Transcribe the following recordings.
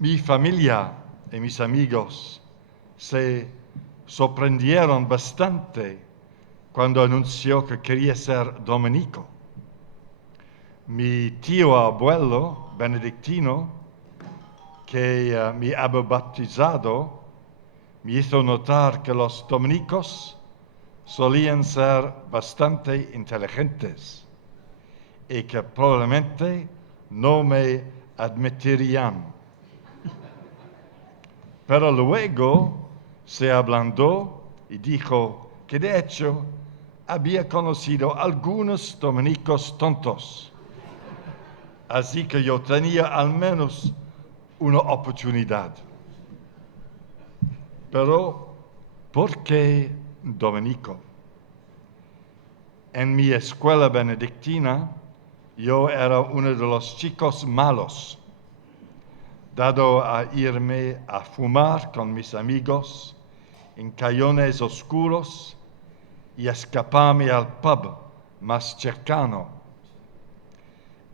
Mi familia y mis amigos se sorprendieron bastante cuando anunció que quería ser dominico. Mi tío abuelo benedictino, que me había bautizado, me hizo notar que los dominicos solían ser bastante inteligentes y que probablemente no me admitirían. Pero luego se ablandó y dijo que de hecho había conocido algunos dominicos tontos. Así que yo tenía al menos una oportunidad. Pero, ¿por qué dominico? En mi escuela benedictina, yo era uno de los chicos malos, dado a irme a fumar con mis amigos en callejones oscuros y escaparme al pub más cercano.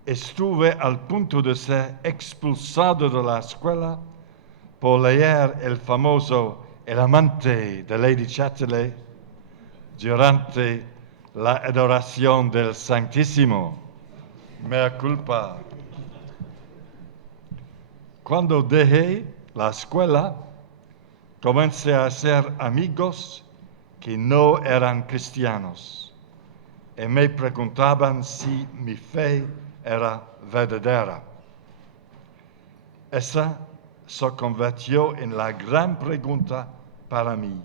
Estuve al punto de ser expulsado de la escuela por leer el famoso El amante de Lady Chatterley durante la adoración del Santísimo. Mea culpa. Cuando dejé la escuela, comencé a hacer amigos que no eran cristianos y me preguntaban si mi fe era verdadera. Esa se convirtió en la gran pregunta para mí.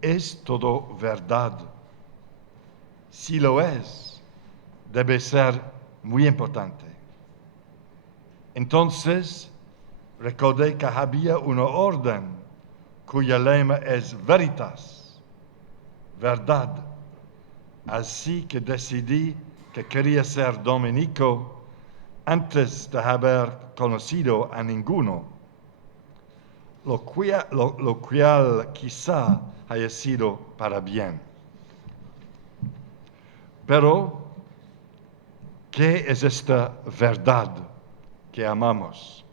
¿Es todo verdad? Si lo es, debe ser muy importante. Entonces, recordé que había una orden cuya lema es veritas, verdad. Así que decidí que quería ser dominico antes de haber conocido a ninguno, lo cual quizá haya sido para bien. Pero, ¿qué es esta verdad que amamos?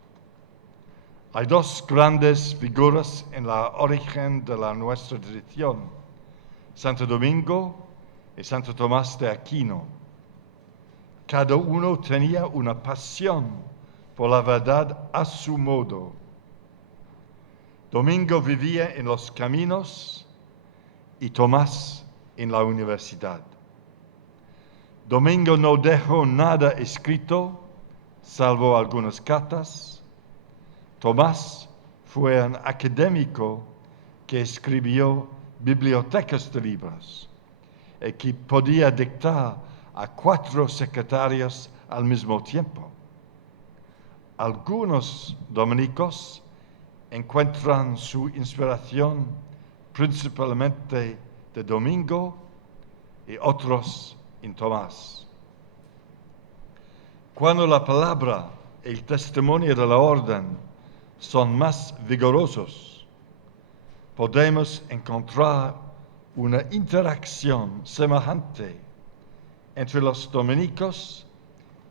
Hay dos grandes figuras en la origen de nuestra tradición, Santo Domingo y Santo Tomás de Aquino. Cada uno tenía una pasión por la verdad a su modo. Domingo vivía en los caminos y Tomás en la universidad. Domingo no dejó nada escrito, salvo algunas cartas. Tomás fue un académico que escribió bibliotecas de libros y que podía dictar a 4 secretarios al mismo tiempo. Algunos dominicos encuentran su inspiración principalmente de Domingo y otros en Tomás. Cuando la palabra y el testimonio de la orden son más vigorosos, podemos encontrar una interacción semejante entre los dominicos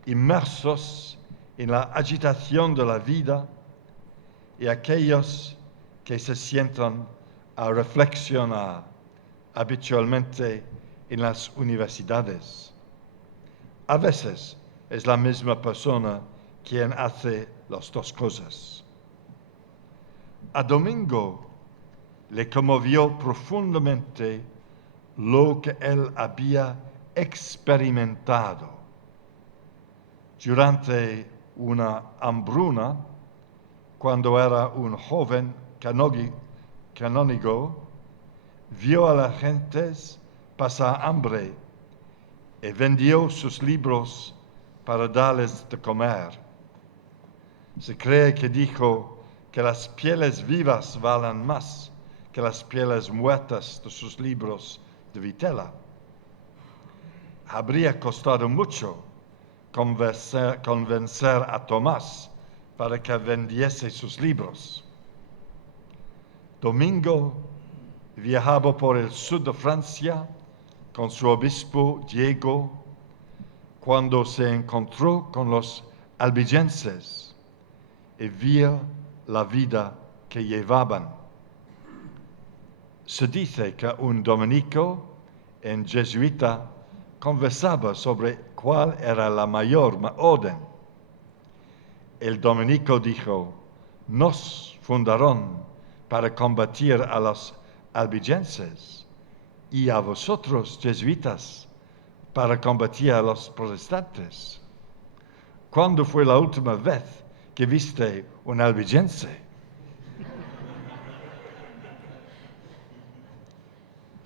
inmersos en la agitación de la vida y aquellos que se sientan a reflexionar habitualmente en las universidades. A veces es la misma persona quien hace las dos cosas. A Domingo le conmovió profundamente lo que él había experimentado. Durante una hambruna, cuando era un joven canónigo, vio a las gentes pasar hambre y vendió sus libros para darles de comer. Se cree que dijo que las pieles vivas valen más que las pieles muertas de sus libros de vitela. Habría costado mucho convencer a Tomás para que vendiese sus libros. Domingo viajaba por el sur de Francia con su obispo Diego cuando se encontró con los albigenses y vio la vida que llevaban. Se dice que un dominico en jesuita conversaba sobre cuál era la mayor orden. El dominico dijo: nos fundaron para combatir a los albigenses y a vosotros, jesuitas, para combatir a los protestantes. ¿Cuándo fue la última vez que viste un albigense?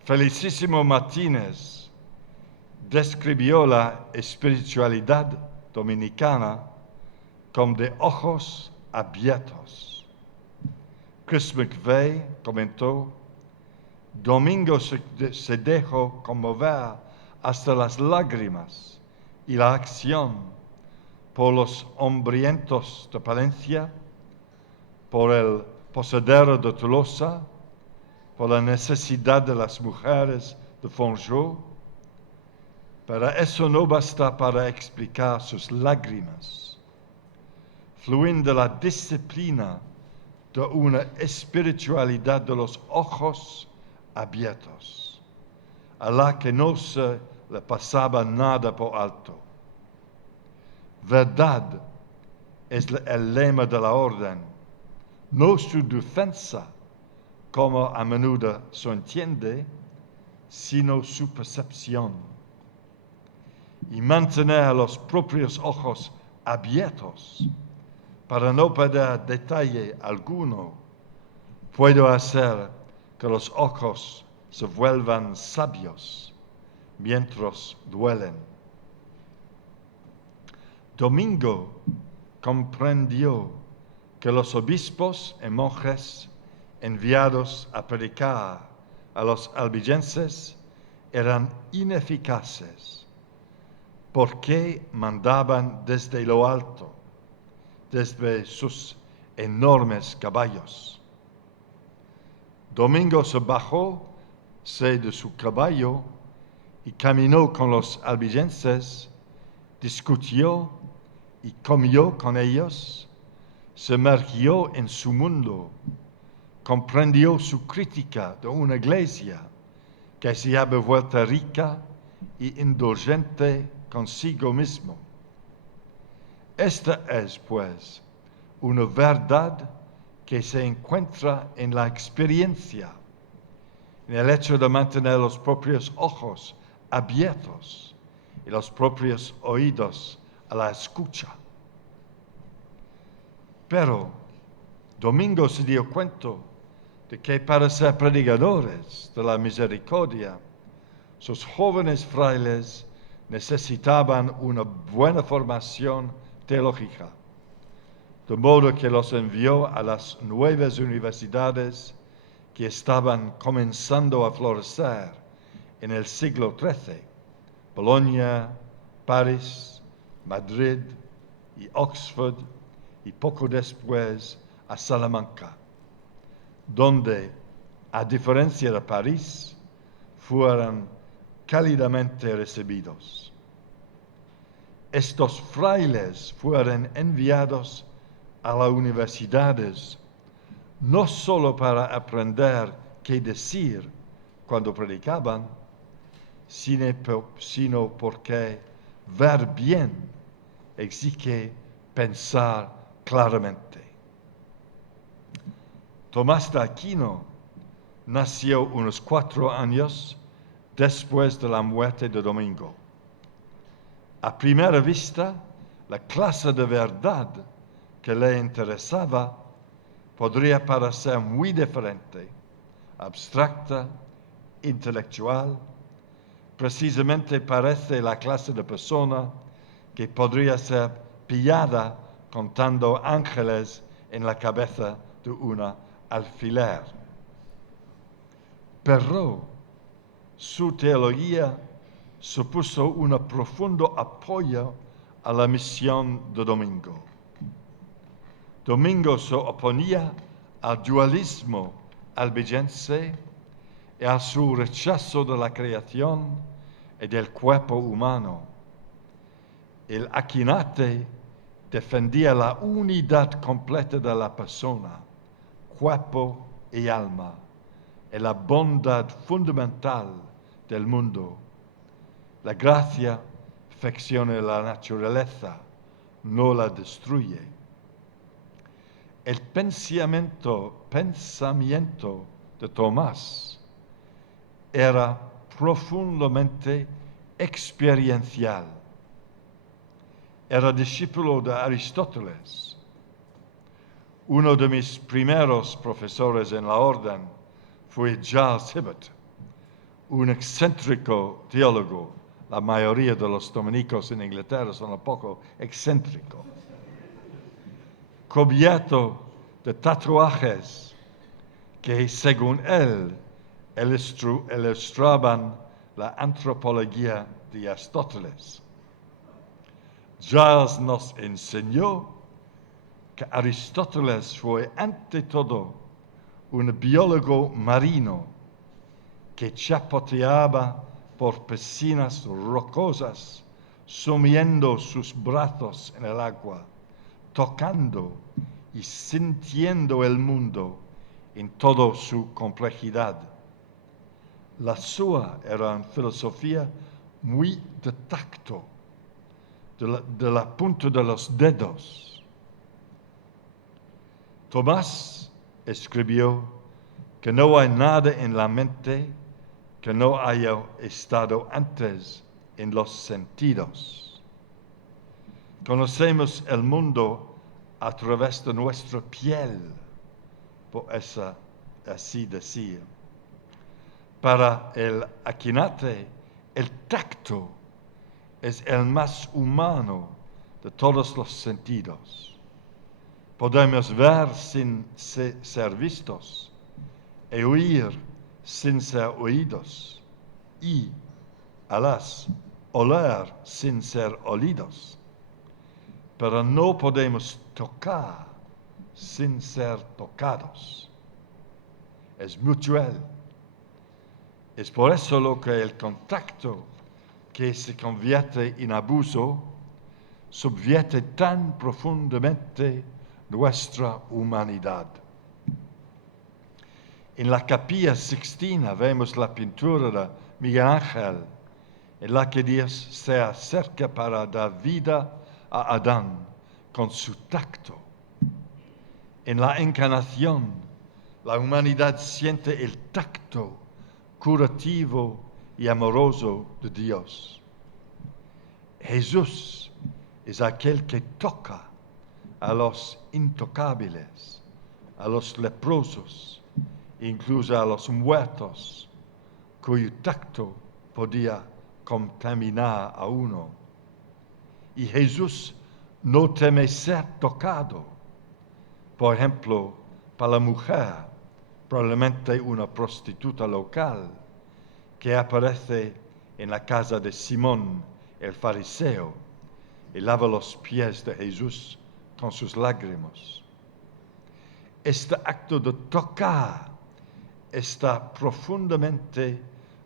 Felicísimo Martínez describió la espiritualidad dominicana como de ojos abiertos. Chris McVeigh comentó: Domingo se dejó conmover hasta las lágrimas y la acción por los hambrientos de Palencia, por el posadero de Tolosa, por la necesidad de las mujeres de Fonjo. Pero eso no basta para explicar sus lágrimas. Fluyen de la disciplina de una espiritualidad de los ojos abiertos, a la que no se le pasaba nada por alto. Verdad es el lema de la orden, no su defensa, como a menudo se entiende, sino su percepción. Y mantener los propios ojos abiertos para no perder detalle alguno puede hacer que los ojos se vuelvan sabios mientras duelen. Domingo comprendió que los obispos y monjes enviados a predicar a los albigenses eran ineficaces porque mandaban desde lo alto, desde sus enormes caballos. Domingo se bajó de su caballo y caminó con los albigenses, discutió y comió con ellos, se sumergió en su mundo, comprendió su crítica de una iglesia que se había vuelto rica y indulgente consigo mismo. Esta es, pues, una verdad que se encuentra en la experiencia, en el hecho de mantener los propios ojos abiertos y los propios oídos a la escucha. Pero Domingo se dio cuenta de que para ser predicadores de la misericordia, sus jóvenes frailes necesitaban una buena formación teológica, de modo que los envió a las nuevas universidades que estaban comenzando a florecer en el siglo XIII, Bolonia, París, Madrid y Oxford, y poco después a Salamanca, donde, a diferencia de París, fueron cálidamente recibidos. Estos frailes fueron enviados a las universidades no solo para aprender qué decir cuando predicaban, sino porque ver bien exige pensar claramente. Tomás de Aquino nació unos 4 años después de la muerte de Domingo. A primera vista, la clase de verdad que le interesaba podría parecer muy diferente, abstracta, intelectual. Precisamente parece la clase de persona que podría ser pillada contando ángeles en la cabeza de una alfiler. Pero su teología supuso un profundo apoyo a la misión de Domingo. Domingo se oponía al dualismo albigense y a su rechazo de la creación y del cuerpo humano. El Aquinate defendía la unidad completa de la persona, cuerpo y alma, y la bondad fundamental del mundo. La gracia perfecciona la naturaleza, no la destruye. El pensamiento de Tomás era profundamente experiencial. Era discípulo de Aristóteles. Uno de mis primeros profesores en la orden fue Giles Hibbert, un excéntrico teólogo. La mayoría de los dominicos en Inglaterra son un poco excéntricos. Cubierto de tatuajes que, según él, ilustraban la antropología de Aristóteles. Giles nos enseñó que Aristóteles fue ante todo un biólogo marino que chapoteaba por piscinas rocosas, sumiendo sus brazos en el agua, tocando y sintiendo el mundo en toda su complejidad. La sua era una filosofía muy de tacto, de la punta de los dedos. Tomás escribió que no hay nada en la mente que no haya estado antes en los sentidos. Conocemos el mundo a través de nuestra piel, por así decir. Para el Akinate, el tacto es el más humano de todos los sentidos. Podemos ver sin ser vistos, y oír sin ser oídos, y, alas, oler sin ser olidos. Pero no podemos tocar sin ser tocados. Es mutual. Es por eso lo que el contacto que se convierte en abuso subvierte tan profundamente nuestra humanidad. En la Capilla Sixtina vemos la pintura de Miguel Ángel, en la que Dios se acerca para dar vida a Adán con su tacto. En la Encarnación, la humanidad siente el tacto curativo y amoroso de Dios. Jesús es aquel que toca a los intocables, a los leprosos, incluso a los muertos, cuyo tacto podía contaminar a uno. Y Jesús no teme ser tocado. Por ejemplo, para la mujer, probablemente una prostituta local, que aparece en la casa de Simón el fariseo y lava los pies de Jesús con sus lágrimas. Este acto de tocar está profundamente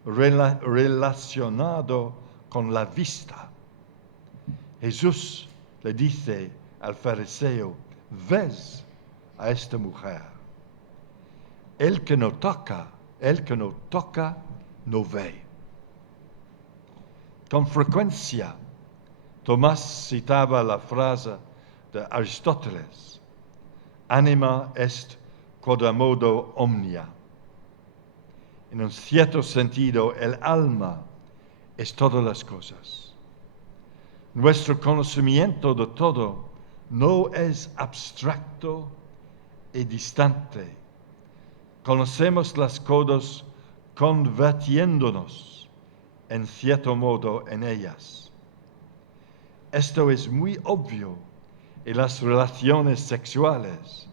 relacionado con la vista. Jesús le dice al fariseo: ¿ves a esta mujer? El que no toca, no ve. Con frecuencia, Tomás citaba la frase de Aristóteles: anima est quodammodo omnia. En un cierto sentido, el alma es todas las cosas. Nuestro conocimiento de todo no es abstracto y distante. Conocemos las cosas convirtiéndonos en cierto modo en ellas. Esto es muy obvio en las relaciones sexuales.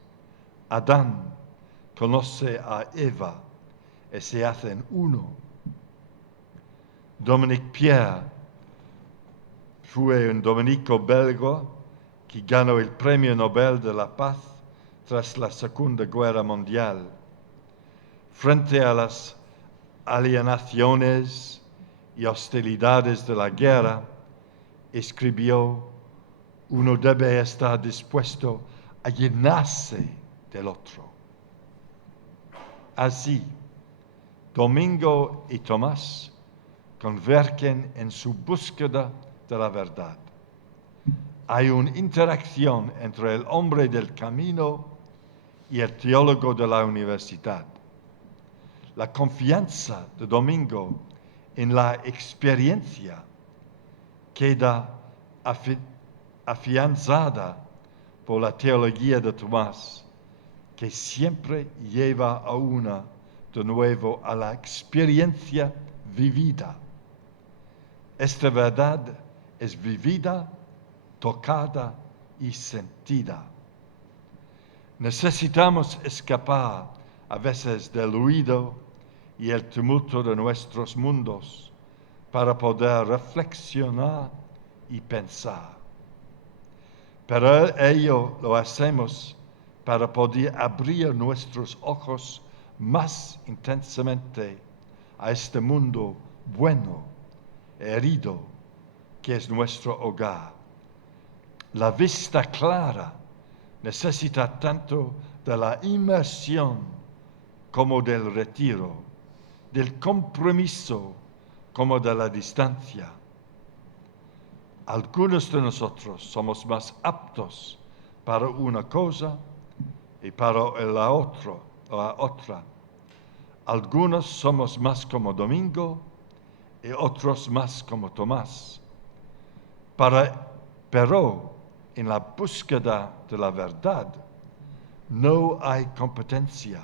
Adán conoce a Eva y se hacen uno. Dominique Pierre fue un dominico belga que ganó el Premio Nobel de la Paz tras la Segunda Guerra Mundial. Frente a las alienaciones y hostilidades de la guerra, escribió: uno debe estar dispuesto a llenarse del otro. Así, Domingo y Tomás convergen en su búsqueda de la verdad. Hay una interacción entre el hombre del camino y el teólogo de la universidad. La confianza de Domingo en la experiencia queda afianzada por la teología de Tomás, que siempre lleva a una de nuevo a la experiencia vivida. Esta verdad es vivida, tocada y sentida. Necesitamos escapar a veces del ruido y el tumulto de nuestros mundos para poder reflexionar y pensar. Pero ello lo hacemos para poder abrir nuestros ojos más intensamente a este mundo bueno, herido, que es nuestro hogar. La vista clara necesita tanto de la inmersión como del retiro, del compromiso como de la distancia. Algunos de nosotros somos más aptos para una cosa y para la otra. Algunos somos más como Domingo y otros más como Tomás. Pero en la búsqueda de la verdad no hay competencia,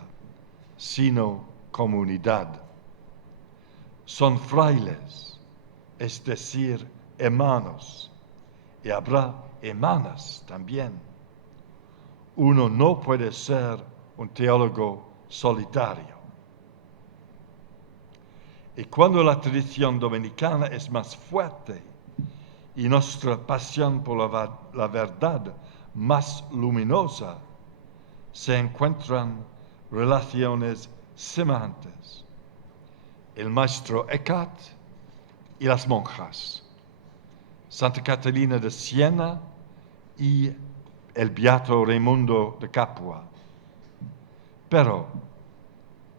sino comunidad. Son frailes, es decir, hermanos, y habrá hermanas también. Uno no puede ser un teólogo solitario. Y cuando la tradición dominicana es más fuerte y nuestra pasión por la verdad más luminosa, se encuentran relaciones semejantes. El maestro Eckhart y las monjas, Santa Catalina de Siena y el beato Raimundo de Capua. Pero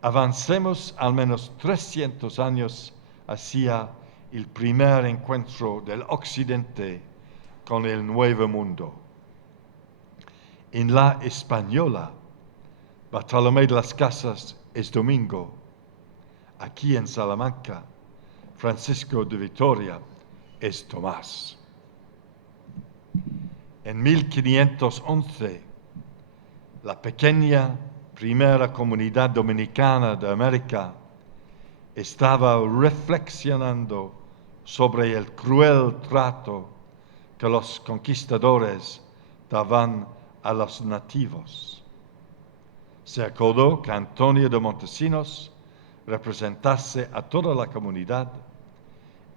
avancemos al menos 300 años hacia el primer encuentro del Occidente con el Nuevo Mundo. En la Española, Bartolomé de las Casas es Domingo. Aquí en Salamanca, Francisco de Vitoria es Tomás. En 1511, la pequeña primera comunidad dominicana de América estaba reflexionando sobre el cruel trato que los conquistadores daban a los nativos. Se acordó que Antonio de Montesinos representase a toda la comunidad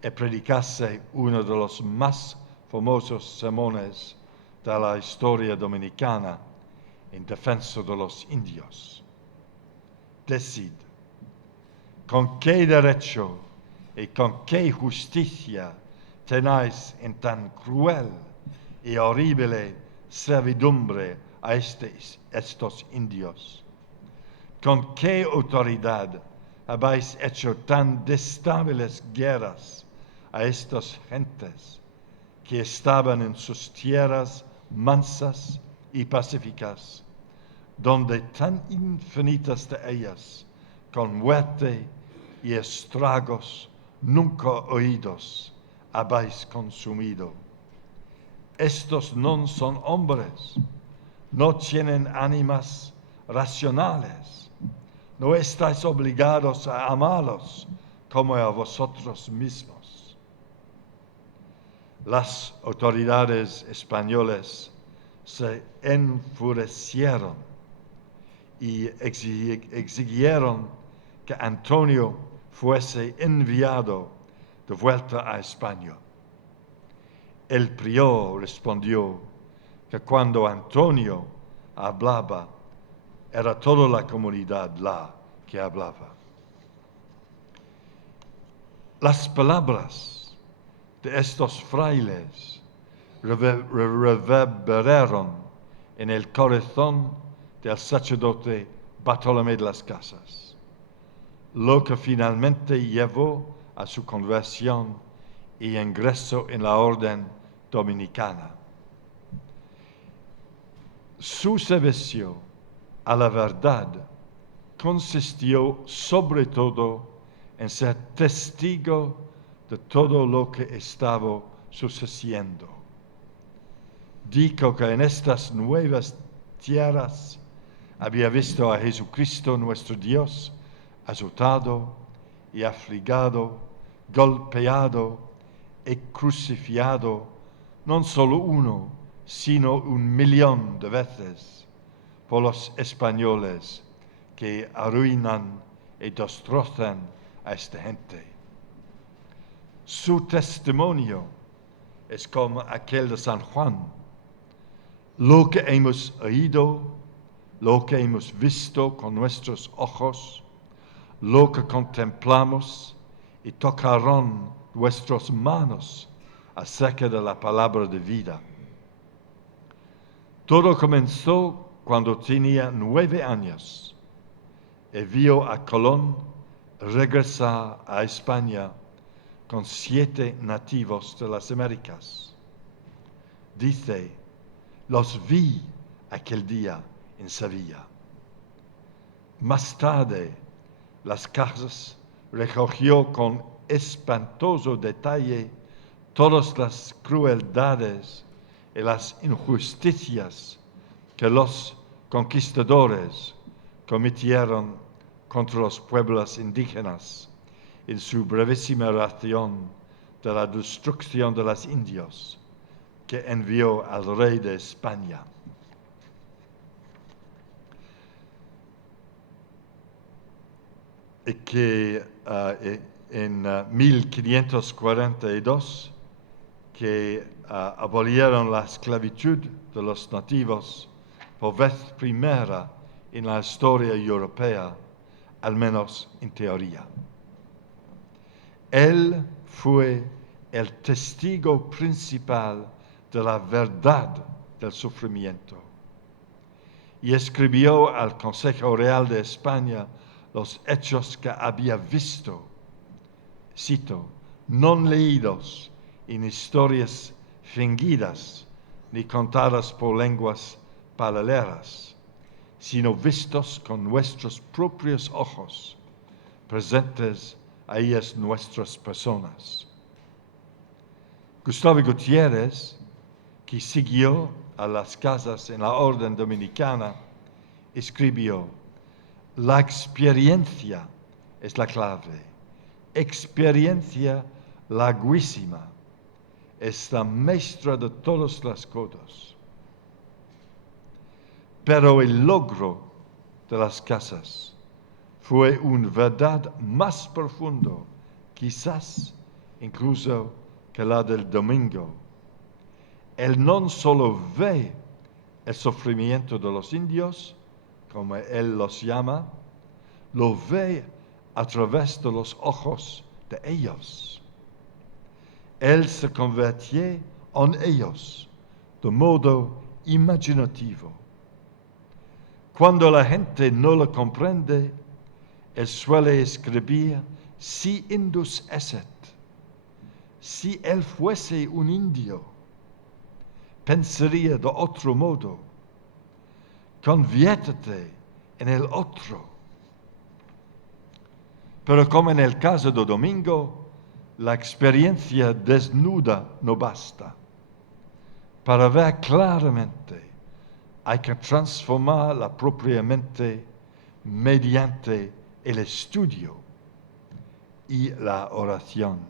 y predicase uno de los más famosos sermones de la historia dominicana en defensa de los indios. Decid, ¿con qué derecho y con qué justicia tenéis en tan cruel y horrible servidumbre a estos indios? ¿Con qué autoridad habéis hecho tan destables guerras a estas gentes que estaban en sus tierras mansas y pacíficas, donde tan infinitas de ellas, con muerte y estragos nunca oídos, habéis consumido? Estos no son hombres, no tienen ánimas racionales, no estáis obligados a amarlos como a vosotros mismos. Las autoridades españolas se enfurecieron y exigieron que Antonio fuese enviado de vuelta a España. El prior respondió que cuando Antonio hablaba, era toda la comunidad la que hablaba. Las palabras de estos frailes reverberaron en el corazón del sacerdote Bartolomé de las Casas, lo que finalmente llevó a su conversión y ingreso en la orden dominicana. Su servicio a la verdad consistió sobre todo en ser testigo de todo lo que estaba sucediendo. Dijo que en estas nuevas tierras había visto a Jesucristo nuestro Dios azotado y afligado, golpeado y crucificado, no solo uno, sino 1,000,000 de veces por los españoles que arruinan y destrozan a esta gente. Su testimonio es como aquel de San Juan. Lo que hemos oído, lo que hemos visto con nuestros ojos, lo que contemplamos y tocaron nuestras manos acerca de la palabra de vida. Todo comenzó cuando tenía 9 años y vio a Colón regresar a España con 7 nativos de las Américas. Dice, los vi aquel día en Sevilla. Más tarde, Las Casas recogió con espantoso detalle todas las crueldades y las injusticias que los conquistadores cometieron contra los pueblos indígenas en su brevísima ración de la destrucción de los indios que envió al rey de España. Y que en 1542 que abolieron la esclavitud de los nativos por vez primera en la historia europea, al menos en teoría. Él fue el testigo principal de la verdad del sufrimiento y escribió al Consejo Real de España los hechos que había visto, cito, no leídos en historias fingidas ni contadas por lenguas paralelas, sino vistos con nuestros propios ojos, presentes a ellas nuestras personas. Gustavo Gutiérrez, que siguió a Las Casas en la orden dominicana, escribió, la experiencia es la clave, experiencia larguísima, es la maestra de todas las cosas. Pero el logro de Las Casas fue una verdad más profundo, quizás incluso que la del domingo. Él no solo ve el sufrimiento de los indios, como él los llama, lo ve a través de los ojos de ellos. Él se convirtió en ellos de modo imaginativo. Cuando la gente no lo comprende, él suele escribir, si indus esset, si él fuese un indio, pensaría de otro modo. Conviértete en el otro. Pero como en el caso de Domingo, la experiencia desnuda no basta. Para ver claramente, hay que transformar la propia mente mediante el estudio y la oración.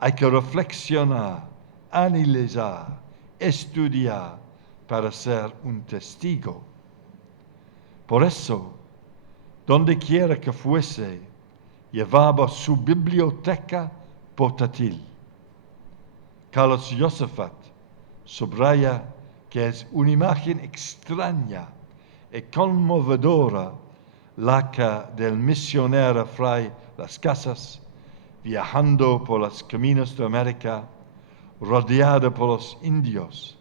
Hay que reflexionar, analizar, estudiar para ser un testigo. Por eso, donde quiera que fuese, llevaba su biblioteca portátil. Carlos Josephat subraya que es una imagen extraña y conmovedora la que del misionero Fray Las Casas, viajando por los caminos de América, rodeado por los indios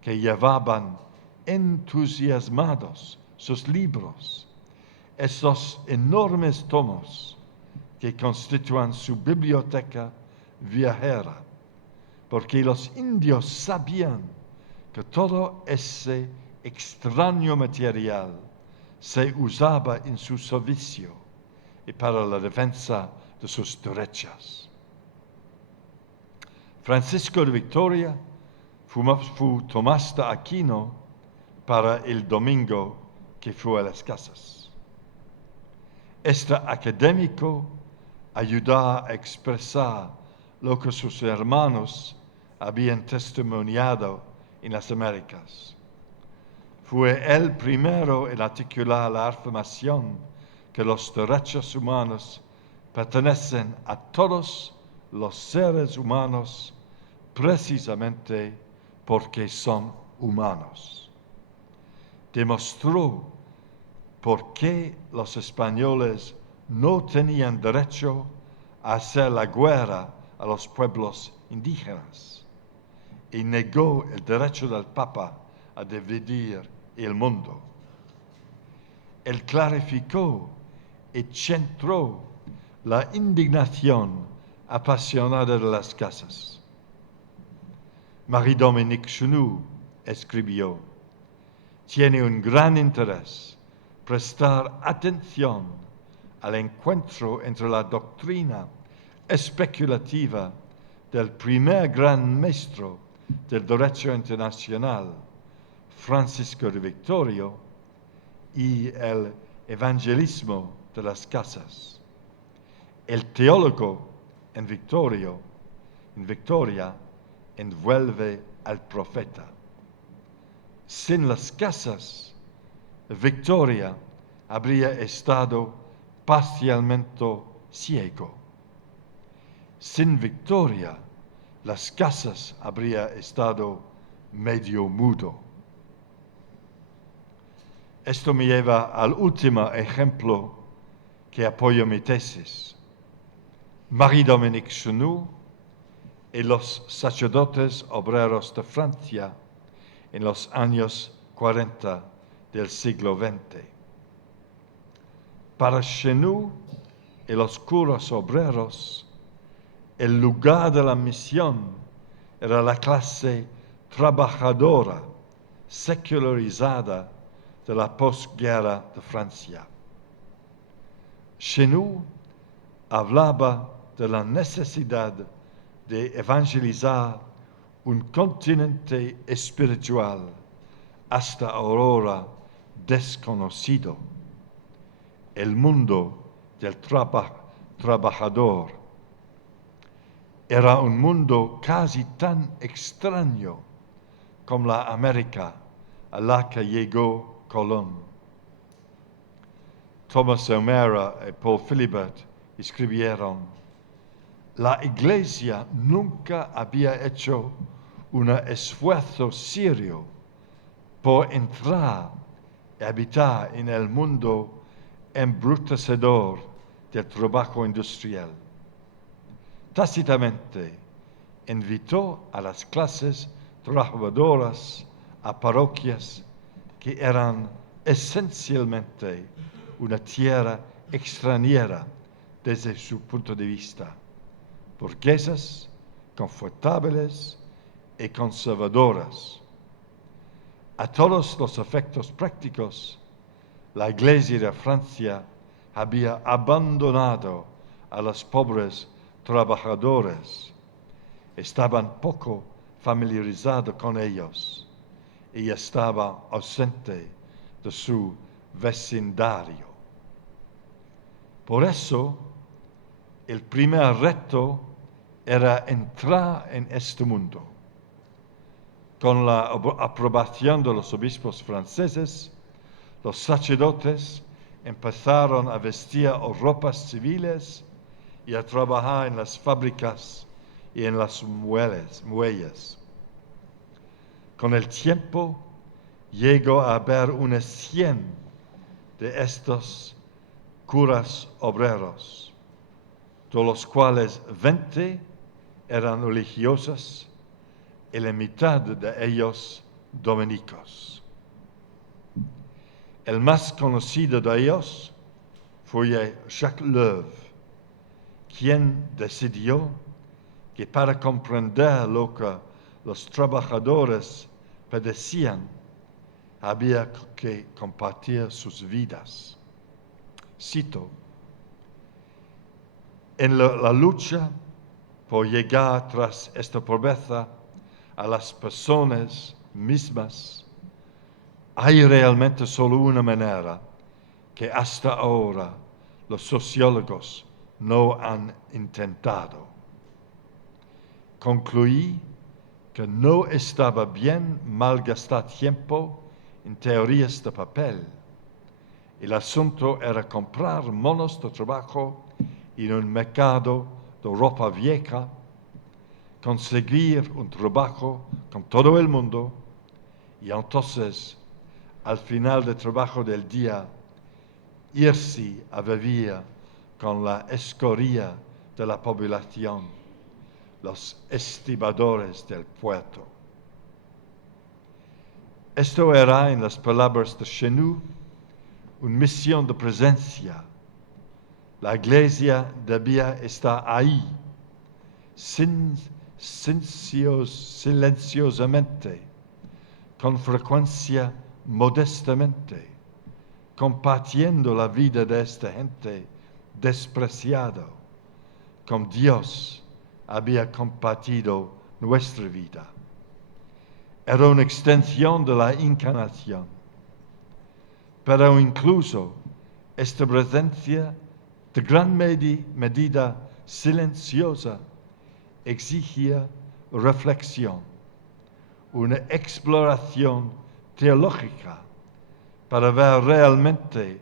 que llevaban entusiasmados sus libros, esos enormes tomos que constituyen su biblioteca viajera, porque los indios sabían que todo ese extraño material se usaba en su servicio y para la defensa de sus derechos. Francisco de Vitoria fu Tomás de Aquino para el domingo que fue a las casas. Este académico ayudó a expresar lo que sus hermanos habían testimoniado en las Américas. Fue el primero en articular la afirmación que los derechos humanos pertenecen a todos los seres humanos precisamente porque son humanos. Demostró por qué los españoles no tenían derecho a hacer la guerra a los pueblos indígenas y negó el derecho del Papa a dividir el mundo. Él clarificó y centró la indignación apasionada de las casas. Marie-Dominique Chenu escribió: tiene un gran interés prestar atención al encuentro entre la doctrina especulativa del primer gran maestro del derecho internacional, Francisco de Vitoria, y el evangelismo de las casas. El teólogo en Victoria envuelve al profeta. Sin las casas, Victoria habría estado parcialmente ciego. Sin Victoria, las casas habría estado medio mudo. Esto me lleva al último ejemplo que apoya mi tesis. Marie-Dominique Chenu y los sacerdotes obreros de Francia en los años 40 del siglo XX. Para Chenu y los curas obreros, el lugar de la misión era la clase trabajadora, secularizada de la posguerra de Francia. Chenu hablaba de la necesidad de evangelizar un continente espiritual hasta ahora desconocido, el mundo del trabajador. Era un mundo casi tan extraño como la América a la que llegó Colón. Thomas O'Meara y Paul Philibert escribieron: la Iglesia nunca había hecho un esfuerzo serio por entrar y habitar en el mundo embrutecedor del trabajo industrial. Tácitamente invitó a las clases trabajadoras a parroquias que eran esencialmente una tierra extranjera desde su punto de vista, burguesas, confortables y conservadoras. A todos los efectos prácticos, la Iglesia de Francia había abandonado a los pobres trabajadores. Estaban poco familiarizados con ellos y estaba ausente de su vecindario. Por eso, el primer reto era entrar en este mundo. Con la aprobación de los obispos franceses, los sacerdotes empezaron a vestir ropas civiles y a trabajar en las fábricas y en las muelles. Con el tiempo, llegó a haber unas 100 de estos curas obreros, de los cuales 20 eran religiosos y la mitad de ellos dominicos. El más conocido de ellos fue Jacques Loewe, quien decidió que para comprender lo que los trabajadores padecían, había que compartir sus vidas. Cito: en la lucha por llegar tras esta pobreza a las personas mismas, hay realmente solo una manera que hasta ahora los sociólogos no han intentado. Concluí que no estaba bien malgastar tiempo en teorías de papel. El asunto era comprar monos de trabajo en un mercado de ropa vieja, conseguir un trabajo con todo el mundo y entonces, al final del trabajo del día, irse a vivir con la escoria de la población, los estibadores del puerto. Esto era, en las palabras de Chenu, una misión de presencia. La iglesia debía estar ahí, silenciosamente, con frecuencia, modestamente, compartiendo la vida de esta gente despreciada, como Dios había compartido nuestra vida. Era una extensión de la encarnación, pero incluso esta presencia de gran medida silenciosa exigía reflexión, una exploración teológica para ver realmente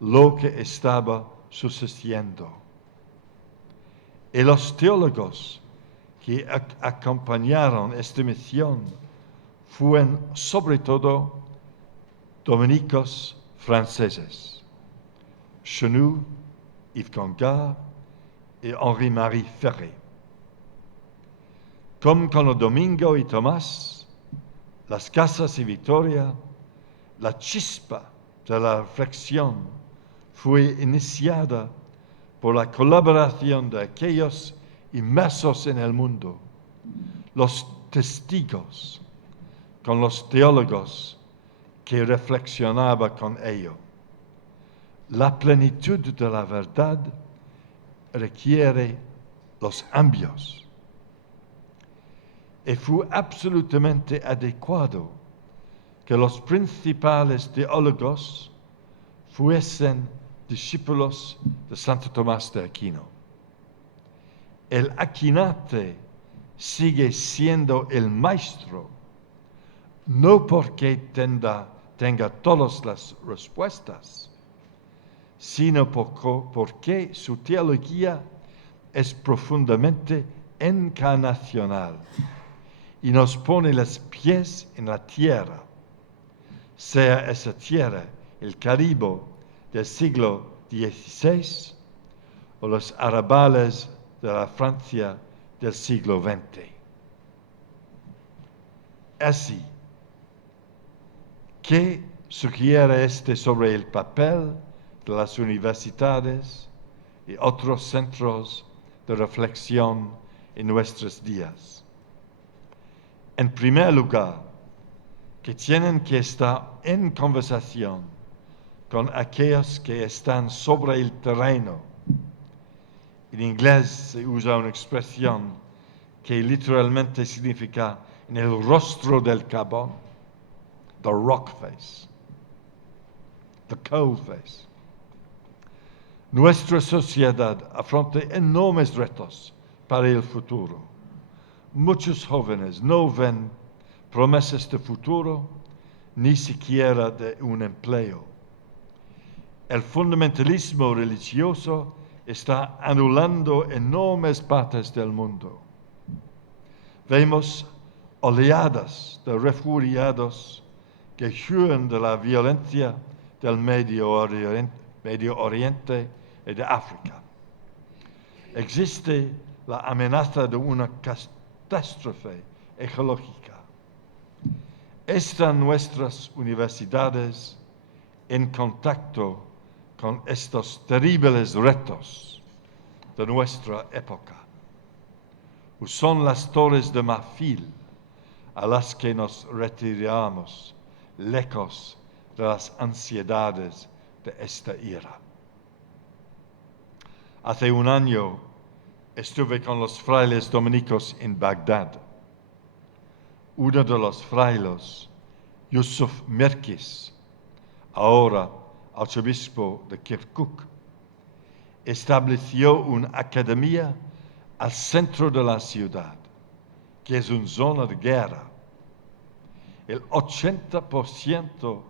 lo que estaba sucediendo. Y los teólogos que acompañaron esta misión fueron sobre todo dominicos franceses, Chenu, Yves Congar y Henri-Marie Ferré. Como con los Domingo y Tomás, las Casas y Victoria, la chispa de la reflexión fue iniciada por la colaboración de aquellos inmersos en el mundo, los testigos, con los teólogos que reflexionaban con ellos. La plenitud de la verdad requiere los cambios. Y fue absolutamente adecuado que los principales teólogos fuesen discípulos de Santo Tomás de Aquino. El aquinate sigue siendo el maestro, no porque tenga todas las respuestas, sino porque su teología es profundamente encarnacional y nos pone los pies en la tierra, sea esa tierra el Caribe del siglo XVI o los arrabales de la Francia del siglo XX. Así, ¿qué sugiere sobre el papel de las universidades y otros centros de reflexión en nuestros días? En primer lugar, que tienen que estar en conversación con aquellos que están sobre el terreno. En inglés se usa una expresión que literalmente significa en el rostro del carbón, the rock face, the coal face. Nuestra sociedad afronta enormes retos para el futuro. Muchos jóvenes no ven promesas de futuro, ni siquiera de un empleo. El fundamentalismo religioso está anulando enormes partes del mundo. Vemos oleadas de refugiados que huyen de la violencia del Medio Oriente y de África. Existe la amenaza de una catástrofe ecológica. Están nuestras universidades en contacto con estos terribles retos de nuestra época. Son las torres de marfil a las que nos retiramos, lejos de las ansiedades de esta era. Hace un año estuve con los frailes dominicos en Bagdad. Uno de los frailes, Yusuf Merkis, ahora arzobispo de Kirkuk, estableció una academia al centro de la ciudad, que es una zona de guerra. El 80%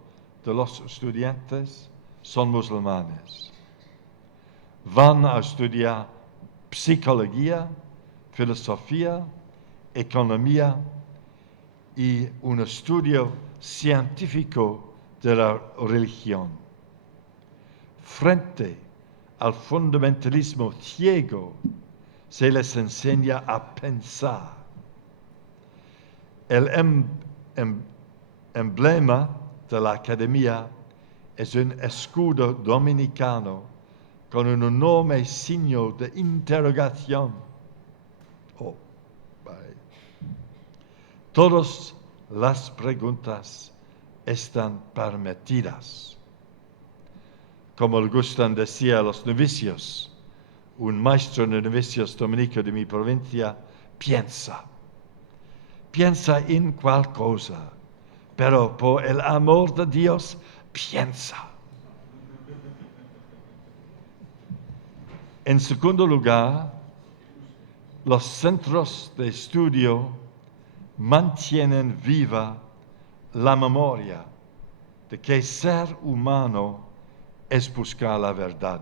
de los estudiantes son musulmanes. Van a estudiar psicología, filosofía, economía y un estudio científico de la religión. Frente al fundamentalismo ciego, se les enseña a pensar. El emblema de la academia es un escudo dominicano con un enorme signo de interrogación. Todas las preguntas están permitidas. Como le gustan decir a los novicios, un maestro de novicios dominico de mi provincia piensa en cual cosa, pero por el amor de Dios, piensa. En segundo lugar, los centros de estudio mantienen viva la memoria de que ser humano es buscar la verdad.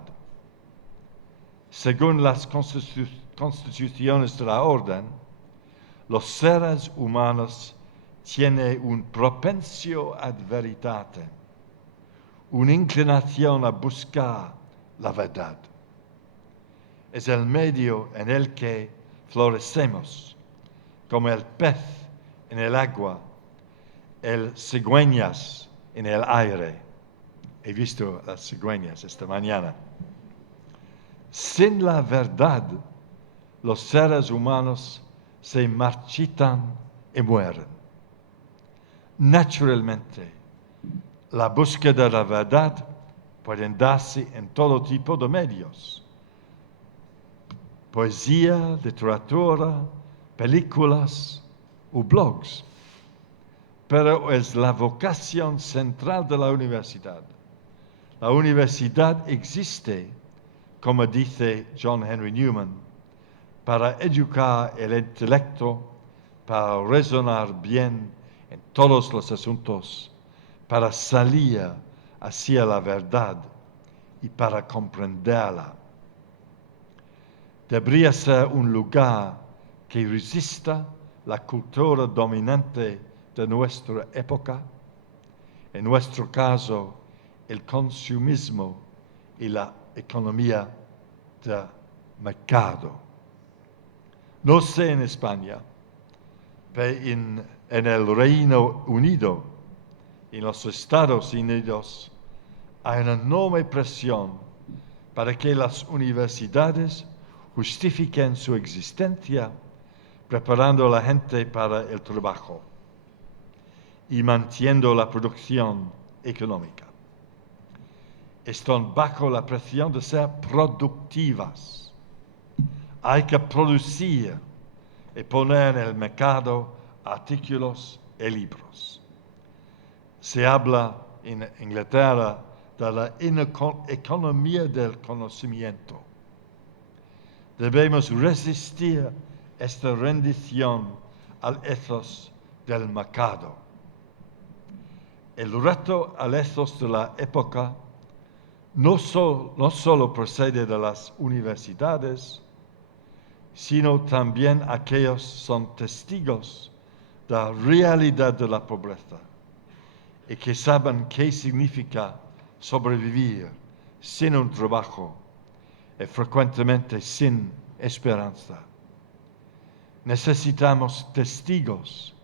Según las constituciones de la orden, los seres humanos tienen una propensión ad veritate, una inclinación a buscar la verdad. Es el medio en el que florecemos, como el pez en el agua, el cigüeñas en el aire. He visto las cigüeñas esta mañana. Sin la verdad, los seres humanos se marchitan y mueren. Naturalmente, la búsqueda de la verdad puede darse en todo tipo de medios. Poesía, literatura, películas o blogs. Pero es la vocación central de la universidad. La universidad existe, como dice John Henry Newman, para educar el intelecto, para razonar bien en todos los asuntos, para salir hacia la verdad y para comprenderla. Debería ser un lugar que resista la cultura dominante de nuestra época, en nuestro caso, el consumismo y la economía de mercado. No sé en España, pero en el Reino Unido, en los Estados Unidos, hay una enorme presión para que las universidades justifiquen su existencia preparando a la gente para el trabajo y manteniendo la producción económica. Están bajo la presión de ser productivas. Hay que producir y poner en el mercado artículos y libros. Se habla en Inglaterra de la economía del conocimiento. Debemos resistir esta rendición al ethos del mercado. El reto al ethos de la época no solo procede de las universidades, sino también aquellos son testigos de la realidad de la pobreza y que saben qué significa sobrevivir sin un trabajo y frecuentemente sin esperanza. Necesitamos testigos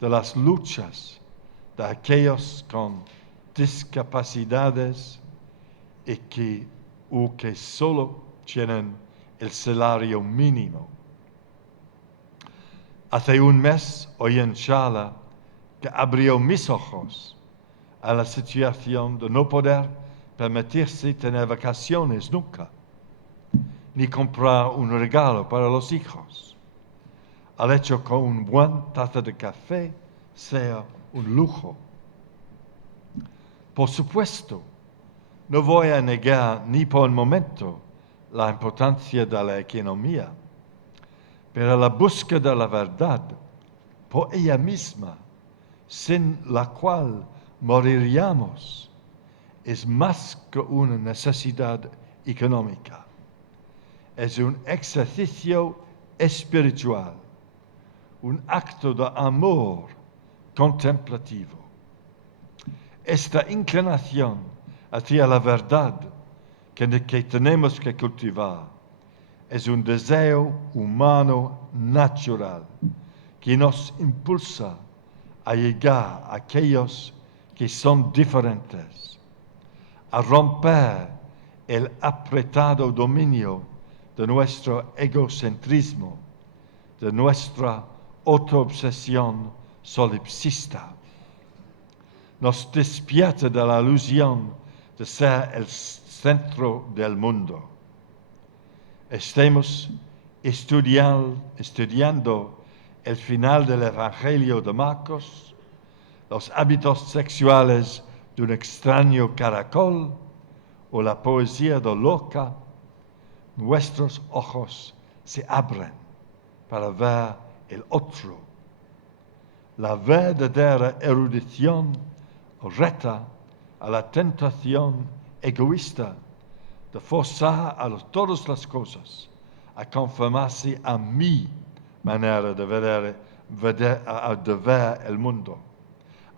de las luchas de aquellos con discapacidades y que solo tienen el salario mínimo. Hace un mes oí en charla que abrió mis ojos a la situación de no poder permitirse tener vacaciones nunca, ni comprar un regalo para los hijos, al hecho que un buen taza de café sea un lujo. Por supuesto, no voy a negar ni por un momento la importancia de la economía, pero la búsqueda de la verdad por ella misma, sin la cual moriríamos, es más que una necesidad económica. Es un ejercicio espiritual, un acto de amor contemplativo. Esta inclinación hacia la verdad que tenemos que cultivar es un deseo humano natural que nos impulsa a llegar a aquellos que son diferentes, a romper el apretado dominio de nuestro egocentrismo, de nuestra autoobsesión solipsista. Nos despierta de la ilusión de ser el centro del mundo. Estemos estudiando el final del Evangelio de Marcos, los hábitos sexuales de un extraño caracol o la poesía de Lorca, nuestros ojos se abren para ver el otro. La verdadera erudición reta a la tentación egoísta de forzar a todas las cosas a conformarse a mi manera de ver el mundo,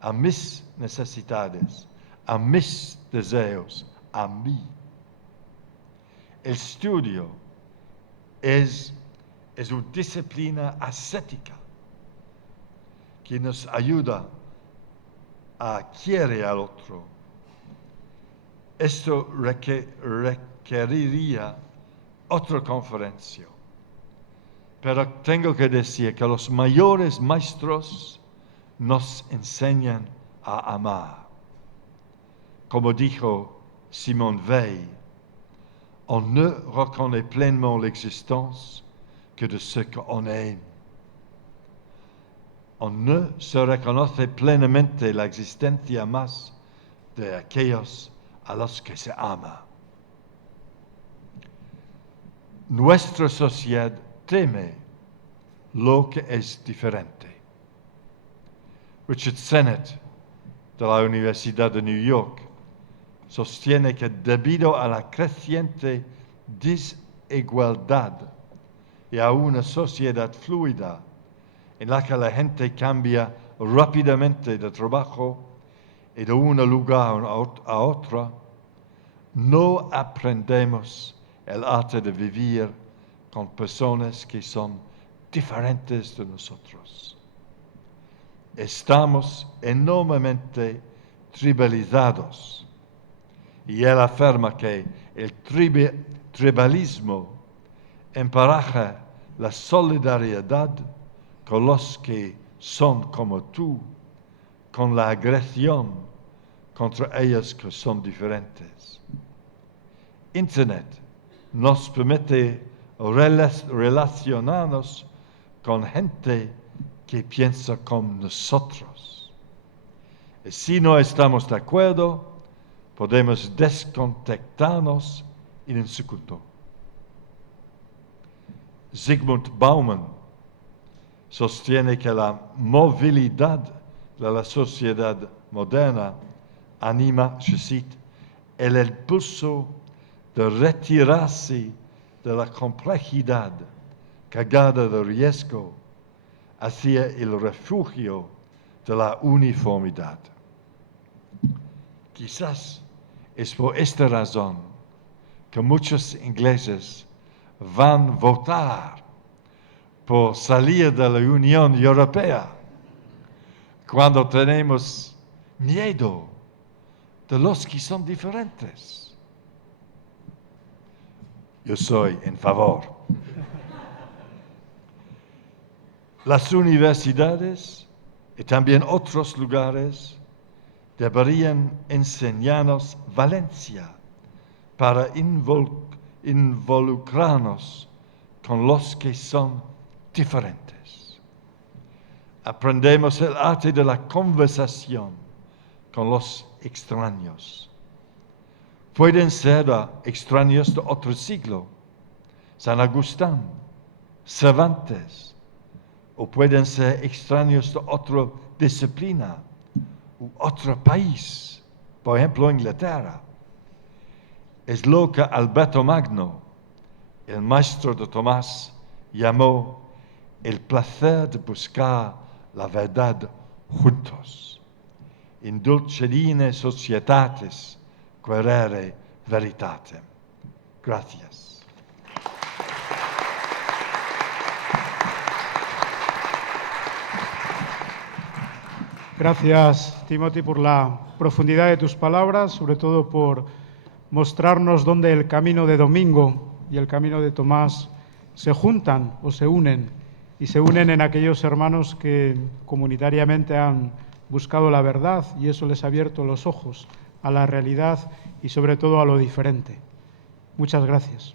a mis necesidades, a mis deseos, a mí. El estudio es una disciplina ascética que nos ayuda a querer al otro. Esto requeriría otra conferencia, pero tengo que decir que los mayores maestros nos enseñan a amar. Comme dijo Simone Weil, on ne reconnaît pleinement l'existence que de ce qu'on aime. On ne se reconoce plenamente la existencia más de aquellos a los que se ama. Nuestra sociedad teme lo que es diferente. Richard Sennett, de la Universidad de New York, sostiene que debido a la creciente desigualdad y a una sociedad fluida en la que la gente cambia rápidamente de trabajo y de un lugar a otro, no aprendemos el arte de vivir con personas que son diferentes de nosotros. Estamos enormemente tribalizados y él afirma que el tribalismo empareja la solidaridad con los que son como tú, con la agresión contra ellos que son diferentes. Internet nos permite relacionarnos con gente que piensa como nosotros. Y si no estamos de acuerdo, podemos desconectarnos en un segundo. Zygmunt Bauman sostiene que la movilidad de la sociedad moderna anima, je cite, el impulso de retirarse de la complejidad cargada de riesgo hacia el refugio de la uniformidad. Quizás es por esta razón que muchos ingleses van a votar por salir de la Unión Europea, cuando tenemos miedo de los que son diferentes. Yo soy en favor. Las universidades y también otros lugares deberían enseñarnos Valencia para involucrarnos con los que son diferentes. Aprendemos el arte de la conversación con los extraños. Pueden ser extraños de otro siglo, San Agustín, Cervantes, o pueden ser extraños de otra disciplina u otro país, por ejemplo Inglaterra. Es lo que Alberto Magno, el maestro de Tomás, llamó el placer de buscar la verdad juntos. In dulcedine societatis quaerere veritatem. Gracias. Gracias, Timothy, por la profundidad de tus palabras, sobre todo por mostrarnos dónde el camino de Domingo y el camino de Tomás se juntan o se unen, y se unen en aquellos hermanos que comunitariamente han buscado la verdad, y eso les ha abierto los ojos a la realidad y sobre todo a lo diferente. Muchas gracias.